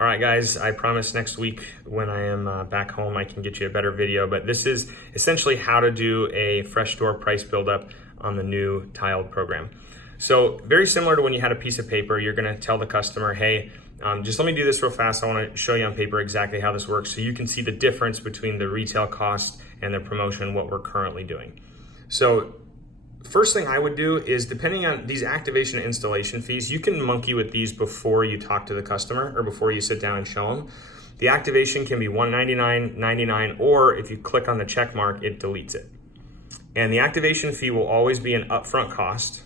All right, guys, I promise next week when I am back home, I can get you a better video, but this is essentially how to do a fresh door price buildup on the new tiled program. So very similar to when you had a piece of paper, you're gonna tell the customer, hey, just let me do this real fast. I wanna show you on paper exactly how this works so you can see the difference between the retail cost and the promotion, what we're currently doing. So first thing I would do is, depending on these activation and installation fees, you can monkey with these before you talk to the customer or before you sit down and show them. The activation can be $199, $99, or if you click on the check mark, it deletes it. And the activation fee will always be an upfront cost.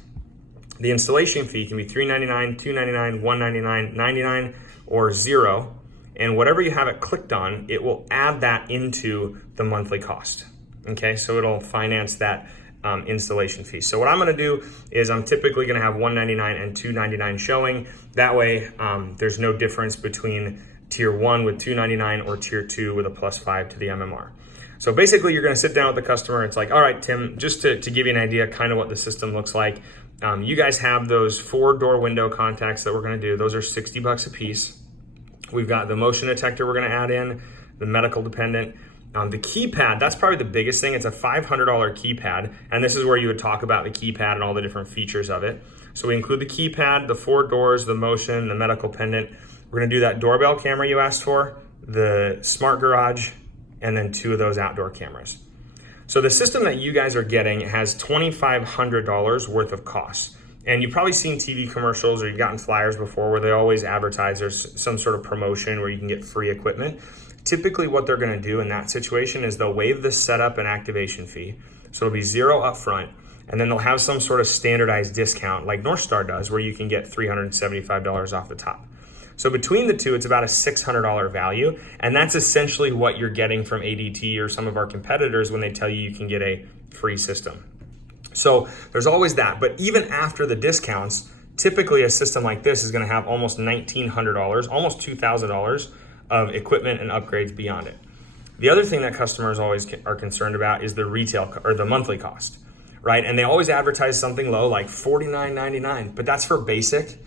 The installation fee can be $399, $299, $199, $99, or $0. And whatever you have it clicked on, it will add that into the monthly cost. Okay, so it'll finance that installation fee. So what I'm gonna do is I'm typically gonna have $199 and $299 showing. That way there's no difference between tier 1 with $299 or tier 2 with a +5 to the MMR. So basically you're gonna sit down with the customer. It's like, all right, Tim, just to give you an idea kind of what the system looks like. You guys have those 4 door window contacts that we're gonna do. Those are $60 a piece. We've got the motion detector we're gonna add in, the medical dependent. The keypad, that's probably the biggest thing. It's a $500 keypad, and this is where you would talk about the keypad and all the different features of it. So we include the keypad, the 4 doors, the motion, the medical pendant. We're gonna do that doorbell camera you asked for, the smart garage, and then 2 of those outdoor cameras. So the system that you guys are getting has $2,500 worth of costs. And you've probably seen TV commercials or you've gotten flyers before where they always advertise there's some sort of promotion where you can get free equipment. Typically what they're gonna do in that situation is they'll waive the setup and activation fee. So it'll be $0 upfront, and then they'll have some sort of standardized discount like Northstar does where you can get $375 off the top. So between the two, it's about a $600 value, and that's essentially what you're getting from ADT or some of our competitors when they tell you you can get a free system. So there's always that, but even after the discounts, typically a system like this is gonna have almost $1,900, almost $2,000 of equipment and upgrades beyond it. The other thing that customers always are concerned about is the retail or the monthly cost, right? And they always advertise something low like $49.99, but that's for basic.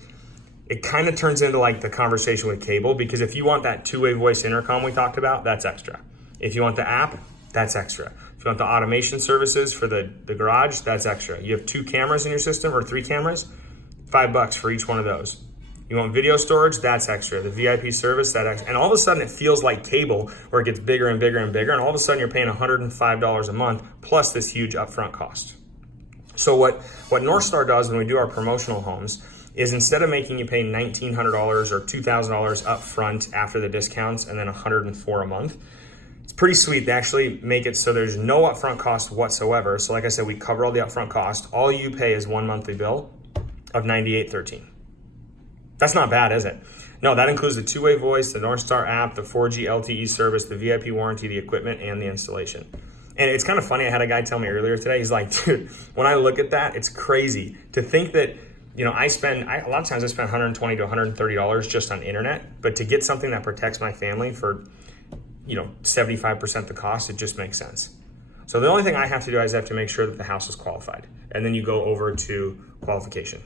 It kind of turns into like the conversation with cable, because if you want that 2-way voice intercom we talked about, that's extra. If you want the app, that's extra. If you want the automation services for the garage, that's extra. You have 2 cameras in your system or 3 cameras, $5 for each one of those. You want video storage, that's extra. The VIP service, that extra. And all of a sudden it feels like cable where it gets bigger and bigger and bigger, and all of a sudden you're paying $105 a month plus this huge upfront cost. So what Northstar does when we do our promotional homes is, instead of making you pay $1,900 or $2,000 upfront after the discounts and then $104 a month, it's pretty sweet. They actually make it so there's no upfront cost whatsoever. So like I said, we cover all the upfront cost. All you pay is one monthly bill of $98.13. That's not bad, is it? No, that includes the 2-way voice, the Northstar app, the 4G LTE service, the VIP warranty, the equipment, and the installation. And it's kind of funny, I had a guy tell me earlier today, he's like, dude, when I look at that, it's crazy to think that, you know, a lot of times I spend $120 to $130 just on internet, but to get something that protects my family for, 75% the cost, it just makes sense. So the only thing I have to do is I have to make sure that the house is qualified. And then you go over to qualification.